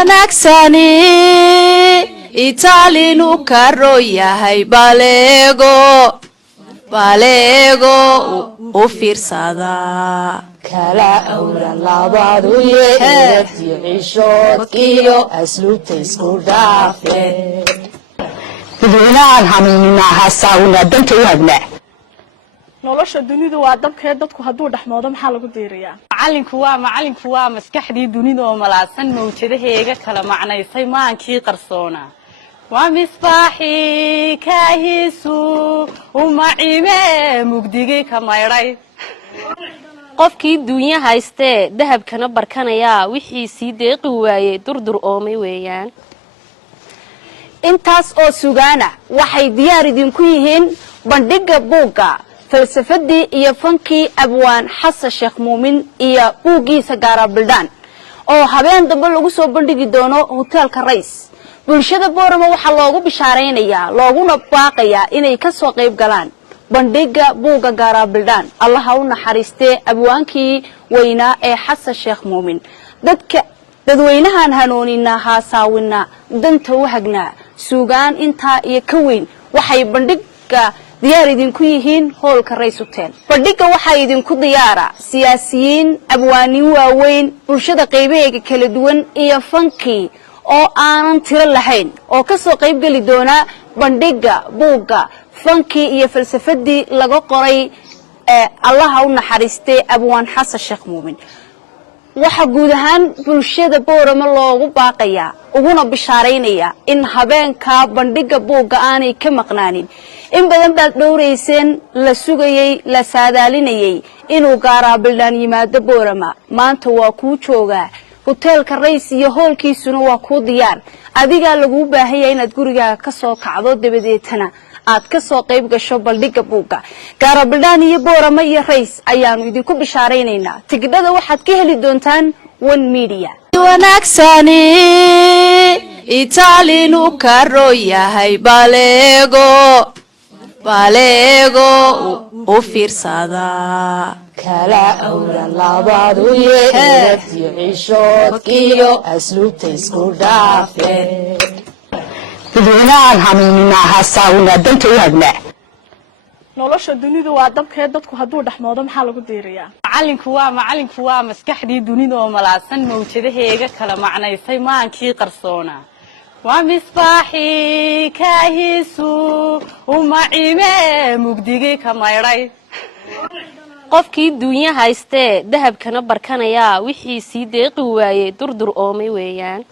wanagsani Italianu karo yahay balego u fiirsada kala awran labadu yeertiyo cishoodkiyo asluubta isku dhaafe dadweynahan hanuunina hasaawina danta u hagnaa nolosha dunidu waa dabkee dadku hadduu dhaxmoodo maxaa lagu diiriyaa macalinku waa maskaxdii dunida oo malaasan mawjadaheega kala macnaysay maankii qarsoona waa misbaaxi kaahiisu umacime mugdigii ka maydhay qofkii duunya haystee dahabkana barkanaya wixii sii deeqi waayay durdur oomay weeyaan intaas oo sugaana waxay diyaar idinku yihiin bandhiga buugga falsafadii iyo fankii abwaan xasan sheekh muumin iyo buuggiisa gaarabildaan oo habeen dambe lagu soo bandhigi doono hoteelka rays bulshada boorama waxaa loogu bishaaraynayaa looguna baaqayaa inay ka soo qayb galaan bandhiga buugga gaarabildaan allaha u naxariistee abwaankii weynaa ee xasan sheekh muumin dadweynahan hanuunina haasaawina danta u hagnaa suugaan intaa iyo ka weyn waxay bandhiga diyaar idinku yihiin hoolka rays hotel bandhiga waxaa idinku diyaara siyaasiyiin abwaanin waaweyn bulshada qaybaheega kala duwan iyo fankii oo aanan tiro lahayn oo ka soo qayb geli doona bandhiga buugga fankii iyo falsafadii laga qoray allaha u naxariistay abwaan xasan sheekh muumin waxa guud ahaan bulshada boorama loogu baaqayaa uguna bishaaraynaya in habeenka bandhiga buugga aanay ka maqnaanin in badan baad dhowrayseen la sugayay la saadaalinayay inuu gaarabildaan yimaado boorama maanta waa kuu joogaa hoteelka rays iyo hoolkiisuna waa kuu diyaar adigaa laguu baahaya inaad gurigaaga ka soo kacdo dabadeetana aad ka soo qayb gasho bandhiga buugga gaarabildaan iyo boorama iyo rays ayaanu idinku bishaaraynaynaa tigidhada waxaad ka heli doontaan one media wanagsani Italianu karo yahay balego u fiirsada kala awran labadu yeertiyo cishoodkiyo asluubta isku dhaafe dadweynahan hanuunina hasaawina danta u hagnaa nolosha dunidu waa dabkee dadku hadduu dhaxmoodo maxaa lagu diiriyaa macalinku waa maskaxdii dunida oo malaasan mawjadaheega kala macnaysay maankii qarsoona waa misbaaxi kaahiisu umacime mugdigii ka maydhay qofkii duunya haystee dahabkana barkanaya wixii sii deeqi waayay durdur oomay weeyaan